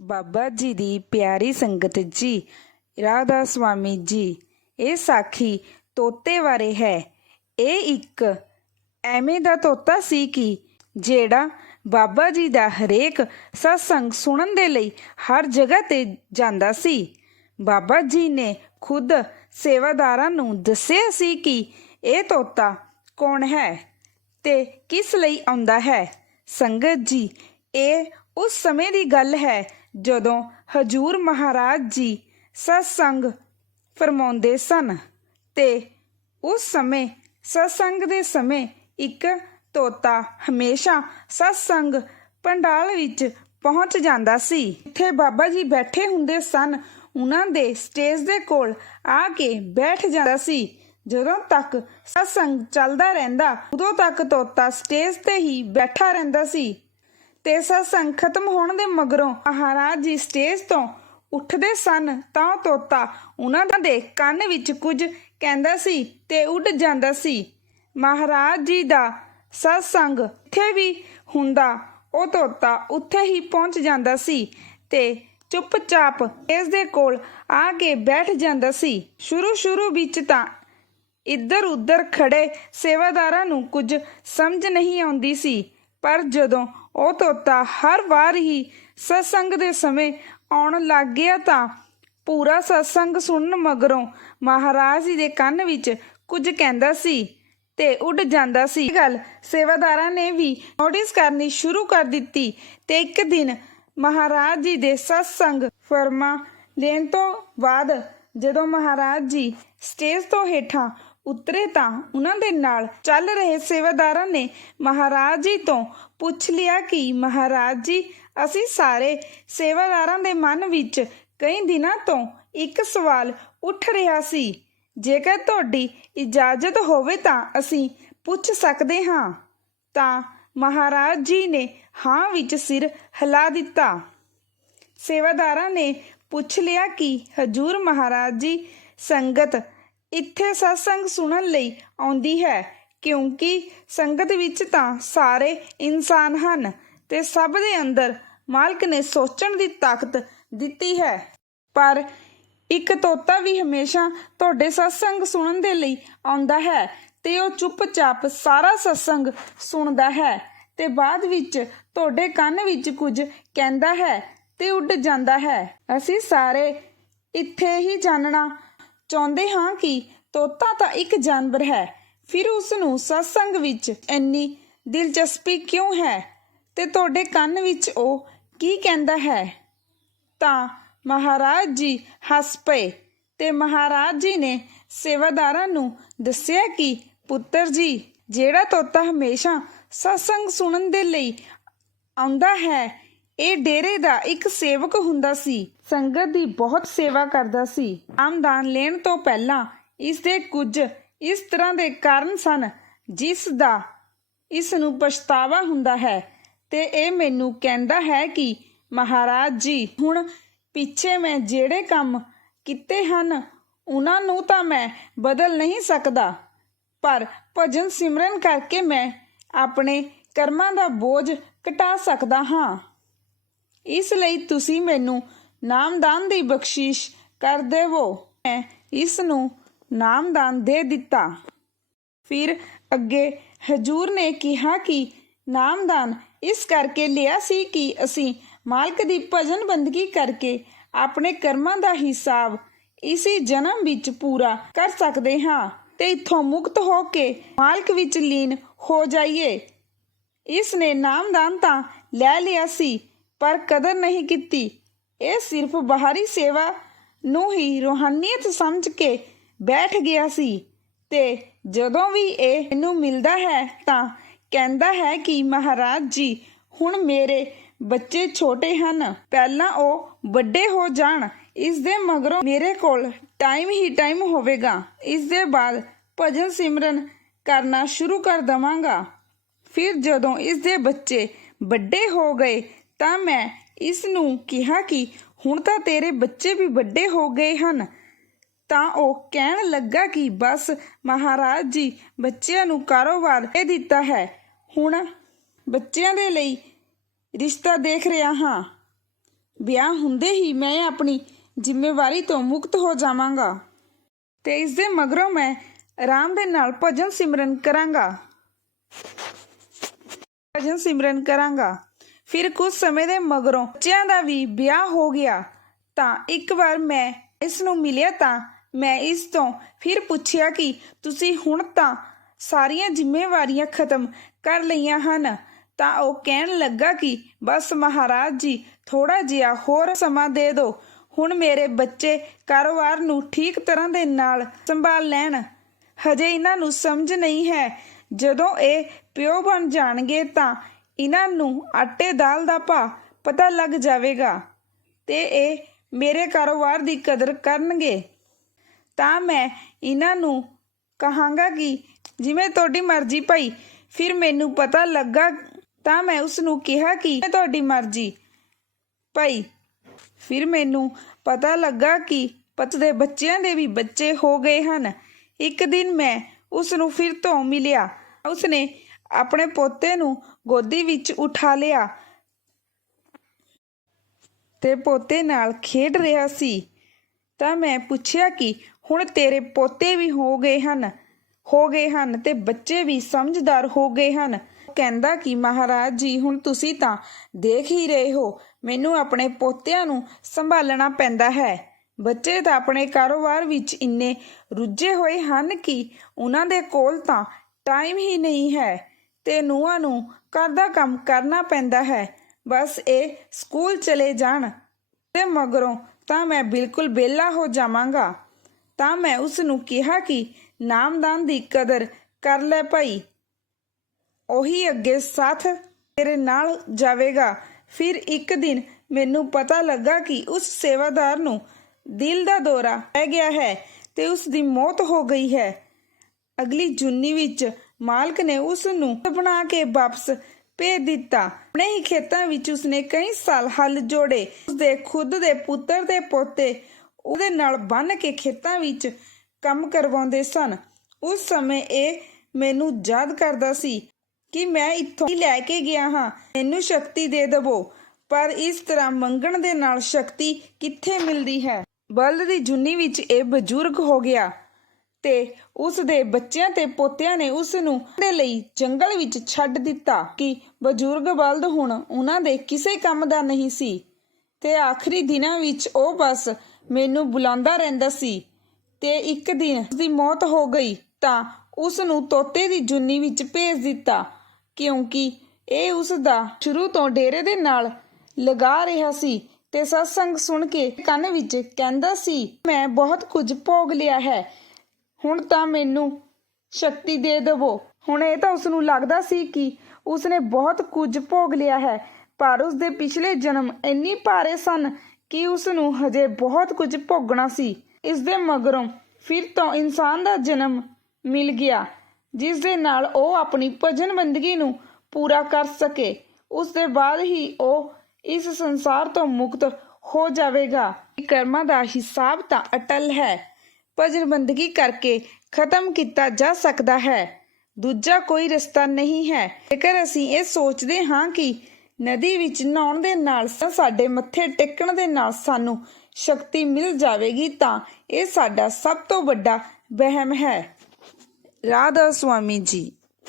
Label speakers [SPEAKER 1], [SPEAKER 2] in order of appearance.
[SPEAKER 1] ਬਾਬਾ ਜੀ ਦੀ ਪਿਆਰੀ ਸੰਗਤ ਜੀ ਰਾਧਾ ਸੁਆਮੀ ਜੀ, ਇਹ ਸਾਖੀ ਤੋਤੇ ਬਾਰੇ ਹੈ। ਇਹ ਇੱਕ ਐਵੇਂ ਦਾ ਤੋਤਾ ਸੀ ਕਿ ਜਿਹੜਾ ਬਾਬਾ ਜੀ ਦਾ ਹਰੇਕ ਸਤਸੰਗ ਸੁਣਨ ਦੇ ਲਈ ਹਰ ਜਗ੍ਹਾ ਤੇ ਜਾਂਦਾ ਸੀ। ਬਾਬਾ ਜੀ ਨੇ ਖੁਦ ਸੇਵਾਦਾਰਾਂ ਨੂੰ ਦੱਸਿਆ ਸੀ ਕਿ ਇਹ ਤੋਤਾ ਕੌਣ ਹੈ ਤੇ ਕਿਸ ਲਈ ਆਉਂਦਾ ਹੈ। ਸੰਗਤ ਜੀ, ਇਹ ਉਸ ਸਮੇਂ ਦੀ ਗੱਲ ਹੈ ਜਦੋਂ ਹਜੂਰ ਮਹਾਰਾਜ ਜੀ ਸਤਸੰਗ ਫਰਮਾਉਂਦੇ ਸਨ ਤੇ ਉਸ ਸਮੇਂ, ਸਤਸੰਗ ਦੇ ਸਮੇਂ ਇੱਕ ਤੋਤਾ ਹਮੇਸ਼ਾ ਸਤਸੰਗ ਪੰਡਾਲ ਵਿੱਚ ਪਹੁੰਚ ਜਾਂਦਾ ਸੀ। ਇੱਥੇ ਬਾਬਾ ਜੀ ਬੈਠੇ ਹੁੰਦੇ ਸਨ। ਉਹਨਾਂ ਦੇ ਸਟੇਜ ਦੇ ਕੋਲ ਆ ਕੇ ਬੈਠ ਜਾਂਦਾ ਸੀ। ਜਦੋਂ ਤੱਕ ਸਤਸੰਗ ਚੱਲਦਾ ਰਹਿੰਦਾ, ਉਦੋਂ ਤੱਕ ਤੋਤਾ ਸਟੇਜ ਤੇ ਹੀ ਬੈਠਾ ਰਹਿੰਦਾ ਸੀ। ਤੇ ਸਤਸੰਗ ਖਤਮ ਹੋਣ ਦੇ ਮਗਰੋਂ ਮਹਾਰਾਜ ਜੀ ਸਟੇਜ ਤੋਂ ਉੱਠਦੇ ਸਨ ਤਾਂ ਉਹ ਤੋਤਾ ਉਹਨਾਂ ਦੇ ਕੰਨ ਵਿੱਚ ਕੁਝ ਕਹਿੰਦਾ ਸੀ ਤੇ ਉੱਡ ਜਾਂਦਾ ਸੀ। ਮਹਾਰਾਜ ਜੀ ਦਾ ਸਤਸੰਗ ਇੱਥੇ ਵੀ ਹੁੰਦਾ, ਉਹ ਤੋਤਾ ਉੱਥੇ ਹੀ ਪਹੁੰਚ ਜਾਂਦਾ ਸੀ ਤੇ ਚੁੱਪਚਾਪ ਇਸ ਦੇ ਕੋਲ ਆ ਕੇ ਬੈਠ ਜਾਂਦਾ ਸੀ। ਸ਼ੁਰੂ ਸ਼ੁਰੂ ਵਿੱਚ ਤਾਂ ਇੱਧਰ ਉੱਧਰ ਖੜੇ ਸੇਵਾਦਾਰਾਂ ਨੂੰ ਕੁਝ ਸਮਝ ਨਹੀਂ ਆਉਂਦੀ ਸੀ। ਪਰ ਜਦੋਂ ਉਹ ਤੋਤਾ ਹਰ ਵਾਰ ਹੀ ਸਤਸੰਗ ਦੇ ਸਮੇਂ ਆਉਣ ਲੱਗ ਗਿਆ ਤਾਂ ਪੂਰਾ ਸਤਸੰਗ ਸੁਣਨ ਮਗਰੋਂ ਮਹਾਰਾਜ ਜੀ ਦੇ ਕੰਨ ਵਿੱਚ ਕੁਝ ਕਹਿੰਦਾ ਸੀ ਤੇ ਉੱਡ ਜਾਂਦਾ ਸੀ। ਇਹ ਗੱਲ ਸੇਵਾਦਾਰਾਂ ਨੇ ਵੀ ਨੋਟਿਸ ਕਰਨੀ ਸ਼ੁਰੂ ਕਰ ਦਿੱਤੀ ਤੇ ਇੱਕ ਦਿਨ ਮਹਾਰਾਜ ਜੀ ਦੇ ਸਤਸੰਗ ਫਰਮਾ ਲੈਣ ਤੋਂ ਬਾਅਦ ਜਦੋਂ ਮਹਾਰਾਜ ਜੀ ਸਟੇਜ ਤੋਂ ਹੇਠਾਂ ਉਤਰੇ ਤਾਂ ਉਹਨਾਂ ਦੇ ਨਾਲ ਚੱਲ ਰਹੇ ਸੇਵਾਦਾਰਾਂ ਨੇ ਮਹਾਰਾਜ ਜੀ ਤੋਂ ਪੁੱਛ ਲਿਆ ਕਿ, ਮਹਾਰਾਜ ਜੀ, ਅਸੀਂ ਸਾਰੇ ਸੇਵਾਦਾਰਾਂ ਦੇ ਮਨ ਵਿੱਚ ਕਈ ਦਿਨਾਂ ਤੋਂ ਇੱਕ ਸਵਾਲ ਉੱਠ ਰਿਹਾ ਸੀ। ਜੇਕਰ ਤੁਹਾਡੀ ਇਜਾਜ਼ਤ ਹੋਵੇ ਤਾਂ ਅਸੀਂ ਪੁੱਛ ਸਕਦੇ ਹਾਂ। ਤਾਂ ਮਹਾਰਾਜ ਜੀ ਨੇ ਹਾਂ ਵਿੱਚ ਸਿਰ ਹਿਲਾ ਦਿੱਤਾ। ਸੇਵਾਦਾਰਾਂ ਨੇ ਪੁੱਛ ਲਿਆ ਕਿ, ਹਜੂਰ ਮਹਾਰਾਜ ਜੀ, ਸੰਗਤ ਇੱਥੇ ਸਤਸੰਗ ਸੁਣਨ ਲਈ ਆਉਂਦੀ ਹੈ, ਕਿਉਂਕਿ ਸੰਗਤ ਵਿੱਚ ਤਾਂ ਸਾਰੇ ਇਨਸਾਨ ਹਨ ਤੇ ਸਭ ਦੇ ਅੰਦਰ ਮਾਲਕ ਨੇ ਸੋਚਣ ਦੀ ਤਾਕਤ ਦਿੱਤੀ ਹੈ। ਪਰ ਇੱਕ ਤੋਤਾ ਵੀ ਹਮੇਸ਼ਾ ਤੁਹਾਡੇ ਸਤਸੰਗ ਸੁਣਨ ਦੇ ਲਈ ਆਉਂਦਾ ਹੈ ਤੇ ਉਹ ਚੁੱਪਚਾਪ ਸਾਰਾ ਸਤਸੰਗ ਸੁਣਦਾ ਹੈ ਤੇ ਬਾਅਦ ਵਿੱਚ ਤੁਹਾਡੇ ਕੰਨ ਵਿੱਚ ਕੁਝ ਕਹਿੰਦਾ ਹੈ ਤੇ ਉੱਡ ਜਾਂਦਾ ਹੈ। ਅਸੀਂ ਸਾਰੇ ਇੱਥੇ ਹੀ ਜਾਣਨਾ ਚਾਹੁੰਦੇ ਹਾਂ ਕਿ ਤੋਤਾ ਤਾਂ ਇੱਕ ਜਾਨਵਰ ਹੈ, ਫਿਰ ਉਸ ਨੂੰ ਸਤਸੰਗ ਵਿੱਚ ਇੰਨੀ ਦਿਲਚਸਪੀ ਕਿਉਂ ਹੈ ਤੇ ਤੁਹਾਡੇ ਕੰਨ ਵਿੱਚ ਉਹ ਕੀ ਕਹਿੰਦਾ ਹੈ? ਤਾਂ ਮਹਾਰਾਜ ਜੀ ਹੱਸ ਪਏ ਤੇ ਮਹਾਰਾਜ ਜੀ ਨੇ ਸੇਵਾਦਾਰਾਂ ਨੂੰ ਦੱਸਿਆ ਕਿ ਪੁੱਤਰ ਜੀ, ਜਿਹੜਾ ਤੋਤਾ ਹਮੇਸ਼ਾ ਸਤਸੰਗ ਸੁਣਨ ਦੇ ਲਈ ਆਉਂਦਾ ਹੈ ਇਹ ਡੇਰੇ ਦਾ ਇੱਕ ਸੇਵਕ ਹੁੰਦਾ ਸੀ। ਸੰਗਤ ਦੀ ਬਹੁਤ ਸੇਵਾ ਕਰਦਾ ਸੀ। ਆਮਦਾਨ ਲੈਣ ਤੋਂ ਪਹਿਲਾਂ ਇਸ ਦੇ ਕੁਝ ਇਸ ਤਰ੍ਹਾਂ ਦੇ ਕਾਰਨ ਸਨ, ਜਿਸ ਦਾ ਇਸ ਨੂੰ ਪਛਤਾਵਾ ਹੁੰਦਾ ਹੈ ਤੇ ਇਹ ਮੈਨੂੰ ਕਹਿੰਦਾ ਹੈ ਕਿ ਮਹਾਰਾਜ ਜੀ, ਹੁਣ ਪਿੱਛੇ ਮੈਂ ਜਿਹੜੇ ਕੰਮ ਕੀਤੇ ਹਨ, ਉਹਨਾਂ ਨੂੰ ਤਾਂ ਮੈਂ ਬਦਲ ਨਹੀਂ ਸਕਦਾ। ਪਰ ਭਜਨ ਸਿਮਰਨ ਕਰਕੇ ਮੈਂ ਆਪਣੇ ਕਰਮਾਂ ਦਾ ਬੋਝ ਘਟਾ ਸਕਦਾ ਹਾਂ। ਇਸ ਲਈ ਤੁਸੀਂ ਮੈਨੂੰ ਨਾਮਦਾਨ ਦੀ ਬਖਸ਼ਿਸ਼ ਕਰ ਦੇਵੋ। ਮੈਂ ਇਸ ਨੂੰ ਨਾਮਦਾਨ ਦੇ ਦਿੱਤਾ। ਫਿਰ ਅੱਗੇ ਹਜੂਰ ਨੇ ਕਿਹਾ ਕਿ ਨਾਮਦਾਨ ਇਸ ਕਰਕੇ ਲਿਆ ਸੀ ਕਿ ਅਸੀਂ ਮਾਲਕ ਦੀ ਭਜਨ ਬੰਦਗੀ ਕਰਕੇ ਆਪਣੇ ਕਰਮਾਂ ਦਾ ਹਿਸਾਬ ਇਸੇ ਜਨਮ ਵਿੱਚ ਪੂਰਾ ਕਰ ਸਕਦੇ ਹਾਂ ਤੇ ਇਥੋਂ ਮੁਕਤ ਹੋ ਕੇ ਮਾਲਕ ਵਿੱਚ ਲੀਨ ਹੋ ਜਾਈਏ। ਇਸ ਨੇ ਨਾਮਦਾਨ ਤਾਂ ਲੈ ਲਿਆ ਸੀ ਪਰ ਕਦਰ ਨਹੀਂ ਕੀਤੀ। ਇਹ ਸਿਰਫ ਬਾਹਰੀ ਸੇਵਾ ਨੂੰ ਹੀ ਰੋਹਾਨੀਅਤ ਸਮਝ ਕੇ ਬੈਠ ਗਿਆ ਸੀ ਤੇ ਜਦੋਂ ਵੀ ਇਹ ਇਹਨੂੰ ਮਿਲਦਾ ਹੈ ਤਾਂ ਕਹਿੰਦਾ ਹੈ ਕਿ ਮਹਾਰਾਜ ਜੀ, ਹੁਣ ਮੇਰੇ ਬੱਚੇ ਛੋਟੇ ਹਨ। ਪਹਿਲਾਂ ਉਹ ਵੱਡੇ ਹੋ ਜਾਣ। ਇਸ ਦੇ ਮਗਰੋਂ ਮੇਰੇ ਕੋਲ ਟਾਈਮ ਹੀ ਟਾਈਮ ਹੋਵੇਗਾ। ਇਸ ਦੇ ਬਾਅਦ ਭਜਨ ਸਿਮਰਨ ਕਰਨਾ ਸ਼ੁਰੂ ਕਰ ਦਵਾਂਗਾ। ਫਿਰ ਜਦੋਂ ਇਸ ਦੇ ਬੱਚੇ ਵੱਡੇ ਹੋ ਗਏ ਤਾਂ ਮੈਂ ਇਸ ਨੂੰ ਕਿਹਾ ਕਿ ਹੁਣ ਤਾਂ ਤੇਰੇ ਬੱਚੇ ਵੀ ਵੱਡੇ ਹੋ ਗਏ ਹਨ। ਤਾਂ ਉਹ ਕਹਿਣ ਲੱਗਾ ਕਿ ਬਸ ਮਹਾਰਾਜ ਜੀ, ਬੱਚਿਆਂ ਨੂੰ ਕਾਰੋਬਾਰ ਦੇ ਦਿੱਤਾ ਹੈ। ਹੁਣ ਬੱਚਿਆਂ ਦੇ ਲਈ ਰਿਸ਼ਤਾ ਦੇਖ ਰਿਹਾ ਹਾਂ। ਵਿਆਹ ਹੁੰਦੇ ਹੀ ਮੈਂ ਆਪਣੀ ਜ਼ਿੰਮੇਵਾਰੀ ਤੋਂ ਮੁਕਤ ਹੋ ਜਾਵਾਂਗਾ ਤੇ ਇਸ ਦੇ ਮਗਰੋਂ ਮੈਂ ਆਰਾਮ ਦੇ ਨਾਲ ਭਜਨ ਸਿਮਰਨ ਕਰਾਂਗਾ। ਭਜਨ ਸਿਮਰਨ ਕਰਾਂਗਾ। ਫਿਰ ਕੁਝ ਸਮੇਂ ਦੇ ਮਗਰੋਂ ਬੱਚਿਆਂ ਦਾ ਵੀ ਵਿਆਹ ਹੋ ਗਿਆ, ਤਾਂ ਇੱਕ ਵਾਰ ਮੈਂ ਇਸ ਨੂੰ ਮਿਲਿਆ ਤਾਂ ਮੈਂ ਇਸ ਤੋਂ ਫਿਰ ਪੁੱਛਿਆ ਕਿ ਤੁਸੀਂ ਹੁਣ ਤਾਂ ਸਾਰੀਆਂ ਜ਼ਿੰਮੇਵਾਰੀਆਂ ਖਤਮ ਕਰ ਲਈਆਂ ਹਨ, ਤਾਂ ਉਹ ਕਹਿਣ ਲੱਗਾ ਕਿ ਬਸ ਮਹਾਰਾਜ ਜੀ ਥੋੜਾ ਜਿਹਾ ਹੋਰ ਸਮਾਂ ਦੇ ਦਿਓ, ਹੁਣ ਮੇਰੇ ਬੱਚੇ ਕਾਰੋਬਾਰ ਨੂੰ ਠੀਕ ਤਰ੍ਹਾਂ ਦੇ ਨਾਲ ਸੰਭਾਲ ਲੈਣ। ਹਜੇ ਇਹਨਾਂ ਨੂੰ ਸਮਝ ਨਹੀਂ ਹੈ, ਜਦੋਂ ਇਹ ਪਿਓ ਬਣ ਜਾਣਗੇ ਤਾਂ ਇਹਨਾਂ ਨੂੰ ਆਟੇ ਦਾਲ ਦਾ ਭਾ ਪਤਾ ਲੱਗ ਜਾਵੇਗਾ ਤੇ ਇਹ ਮੇਰੇ ਕਾਰੋਬਾਰ ਦੀ ਕਦਰ ਕਰਨਗੇ। ਤਾਂ ਮੈਂ ਇਹਨਾਂ ਨੂੰ ਕਹਾਂਗਾ ਕਿ ਜਿਵੇਂ ਤੁਹਾਡੀ ਮਰਜ਼ੀ ਭਾਈ, ਫਿਰ ਮੈਨੂੰ ਪਤਾ ਲੱਗਾ ਤਾਂ ਮੈਂ ਉਸ ਨੂੰ ਕਿਹਾ ਕਿ ਤੁਹਾਡੀ ਮਰਜ਼ੀ ਭਾਈ, ਫਿਰ ਮੈਨੂੰ ਪਤਾ ਲੱਗਾ ਕਿ ਪਤਦੇ ਬੱਚਿਆਂ ਦੇ ਵੀ ਬੱਚੇ ਹੋ ਗਏ ਹਨ। ਇੱਕ ਦਿਨ ਮੈਂ ਉਸ ਨੂੰ ਫਿਰ ਤੋਂ ਮਿਲਿਆ। ਉਸਨੇ ਆਪਣੇ ਪੋਤੇ ਨੂੰ ਗੋਦੀ ਵਿੱਚ ਉਠਾ ਲਿਆ ਤੇ ਪੋਤੇ ਨਾਲ ਖੇਡ ਰਿਹਾ ਸੀ। ਤਾਂ ਮੈਂ ਪੁੱਛਿਆ ਕਿ ਹੁਣ ਤੇਰੇ ਪੋਤੇ ਵੀ ਹੋ ਗਏ ਹਨ? ਹੋ ਗਏ ਹਨ ਤੇ ਬੱਚੇ ਵੀ ਸਮਝਦਾਰ ਹੋ ਗਏ ਹਨ। ਕਹਿੰਦਾ ਕਿ, ਮਹਾਰਾਜ ਜੀ, ਹੁਣ ਤੁਸੀਂ ਤਾਂ ਦੇਖ ਹੀ ਰਹੇ ਹੋ, ਮੈਨੂੰ ਆਪਣੇ ਪੋਤਿਆਂ ਨੂੰ ਸੰਭਾਲਣਾ ਪੈਂਦਾ ਹੈ। ਬੱਚੇ ਤਾਂ ਆਪਣੇ ਕਾਰੋਬਾਰ ਵਿੱਚ ਇੰਨੇ ਰੁੱਝੇ ਹੋਏ ਹਨ ਕਿ ਉਹਨਾਂ ਦੇ ਕੋਲ ਤਾਂ ਟਾਈਮ ਹੀ ਨਹੀਂ ਹੈ। ਤੇ ਨੂੰਹਾਂ ਨੂੰ ਘਰ ਦਾ ਕੰਮ ਕਰਨਾ ਪੈਂਦਾ ਹੈ। ਬਸ ਇਹ ਸਕੂਲ ਚਲੇ ਜਾਣ ਤੇ ਮਗਰੋਂ ਤਾਂ ਮੈਂ ਬਿਲਕੁਲ ਬੇਲਾ ਹੋ ਜਾਵਾਂਗਾ। ਤਾਂ ਮੈਂ ਉਸ ਨੂੰ ਕਿਹਾ ਕਿ ਨਾਮਦਾਨ ਦੀ ਕਦਰ ਕਰ ਲੈ ਭਾਈ। ਉਹੀ ਅੱਗੇ ਸਾਥ ਤੇਰੇ ਨਾਲ ਜਾਵੇਗਾ। ਫਿਰ ਇੱਕ ਦਿਨ ਮੈਨੂੰ ਪਤਾ ਲੱਗਾ ਕਿ ਉਸ ਸੇਵਾਦਾਰ ਨੂੰ ਦਿਲ ਦਾ ਦੌਰਾ ਪੈ ਗਿਆ ਹੈ ਤੇ ਉਸ ਦੀ ਮੌਤ ਹੋ ਗਈ ਹੈ। ਅਗਲੀ ਜੁਨੀ ਵਿੱਚ ਮਾਲਕ ਨੇ ਉਸ ਨੂੰ ਬਣਾ ਕੇ ਵਾਪਸ ਭੇਜ ਦਿੱਤਾ। ਆਪਣੇ ਹੀ ਖੇਤਾਂ ਵਿੱਚ ਉਸਨੇ ਕਈ ਸਾਲ ਹੱਲ ਜੋੜੇ। ਉਸਦੇ ਖੁਦ ਦੇ ਪੁੱਤਰ ਤੇ ਪੋਤੇ ਉਹਦੇ ਨਾਲ ਬੰਨ ਕੇ ਖੇਤਾਂ ਵਿੱਚ ਕੰਮ ਕਰਵਾਉਂਦੇ ਸਨ। ਉਸ ਸਮੇਂ ਇਹ ਮੈਨੂੰ ਯਾਦ ਕਰਦਾ ਸੀ ਕਿ ਮੈਂ ਇੱਥੋਂ ਹੀ ਲੈ ਕੇ ਗਿਆ ਹਾਂ। ਮੈਨੂੰ ਸ਼ਕਤੀ ਦੇ ਦਵੋ, ਪਰ ਇਸ ਤਰ੍ਹਾਂ ਮੰਗਣ ਦੇ ਨਾਲ ਸ਼ਕਤੀ ਕਿੱਥੇ ਮਿਲਦੀ ਹੈ? ਬਲਦ ਦੀ ਜੁਨੀ ਵਿੱਚ ਇਹ ਬਜ਼ੁਰਗ ਹੋ ਗਿਆ। ਤੇ ਉਸ ਦੇ ਬੱਚਿਆਂ ਤੇ ਪੋਤਿਆਂ ਨੇ ਉਸ ਨੂੰ ਦੇ ਲਈ ਜੰਗਲ ਵਿੱਚ ਛੱਡ ਦਿੱਤਾ ਕਿ ਬਜ਼ੁਰਗ ਬਲਦ ਹੁਣ ਉਹਨਾਂ ਦੇ ਕਿਸੇ ਕੰਮ ਦਾ ਨਹੀਂ ਸੀ। ਤੇ ਆਖਰੀ ਦਿਨਾਂ ਵਿੱਚ ਉਹ ਬਸ ਮੈਨੂੰ ਬੁਲਾਉਂਦਾ ਰਹਿੰਦਾ ਸੀ ਤੇ ਇੱਕ ਦਿਨ ਉਸ ਦੀ ਮੌਤ ਹੋ ਗਈ ਤਾਂ ਉਸ ਨੂੰ ਤੋਤੇ ਦੀ ਜੁੰਨੀ ਵਿੱਚ ਭੇਜ ਦਿੱਤਾ, ਕਿਉਂਕਿ ਇਹ ਉਸ ਦਾ ਸ਼ੁਰੂ ਤੋਂ ਡੇਰੇ ਦੇ ਨਾਲ ਲਗਾ ਰਿਹਾ ਸੀ ਤੇ ਸਤਸੰਗ ਸੁਣ ਕੇ ਕੰਨ ਵਿੱਚ ਕਹਿੰਦਾ ਸੀ, ਮੈਂ ਬਹੁਤ ਕੁਝ ਭੋਗ ਲਿਆ ਹੈ ਹੁਣ ਤਾਂ ਮੈਨੂੰ ਸ਼ਕਤੀ ਦੇ ਦੇਵੋ। ਹੁਣ ਇਹ ਤਾਂ ਉਸ ਨੂੰ ਲੱਗਦਾ ਸੀ ਕਿ ਉਸਨੇ ਬਹੁਤ ਕੁਝ ਭੋਗ ਲਿਆ ਹੈ, ਪਰ ਉਸ ਦੇ ਪਿਛਲੇ ਜਨਮ ਇੰਨੀ ਭਾਰੇ ਸਨ ਕਿ ਉਸ ਨੂੰ ਹਜੇ ਬਹੁਤ ਕੁਝ ਭੋਗਣਾ ਸੀ। ਇਸ ਦੇ ਮਗਰੋਂ ਫਿਰ ਤੋਂ ਇਨਸਾਨ ਦਾ ਜਨਮ ਮਿਲ ਗਿਆ ਜਿਸ ਦੇ ਨਾਲ ਉਹ ਆਪਣੀ ਭਜਨ ਬੰਦਗੀ ਨੂੰ ਪੂਰਾ ਕਰ ਸਕੇ। ਉਸ ਦੇ ਬਾਅਦ ਹੀ ਉਹ ਇਸ ਸੰਸਾਰ ਤੋਂ ਮੁਕਤ ਹੋ ਜਾਵੇਗਾ। ਕਰਮਾਂ ਦਾ ਹਿਸਾਬ ਤਾਂ ਅਟਲ ਹੈ। ਭਜਨ ਬੰਦਗੀ ਕਰਕੇ ਖਤਮ ਕੀਤਾ ਜਾ ਸਕਦਾ ਹੈ। ਦੂਜਾ ਕੋਈ ਰਸਤਾ ਨਹੀਂ ਹੈ। ਜੇਕਰ ਅਸੀਂ ਇਹ ਸੋਚਦੇ ਹਾਂ ਕਿ ਨਦੀ ਵਿੱਚ ਨਹਾਉਣ ਦੇ ਨਾਲ ਸਾਡੇ ਮੱਥੇ ਟੇਕਣ ਦੇ ਨਾਲ ਸਾਨੂੰ ਸ਼ਕਤੀ ਮਿਲ ਜਾਵੇਗੀ, ਤਾਂ ਇਹ ਸਾਡਾ ਸਭ ਤੋਂ ਵੱਡਾ ਵਹਿਮ ਹੈ। ਰਾਧਾ ਸੁਆਮੀ ਜੀ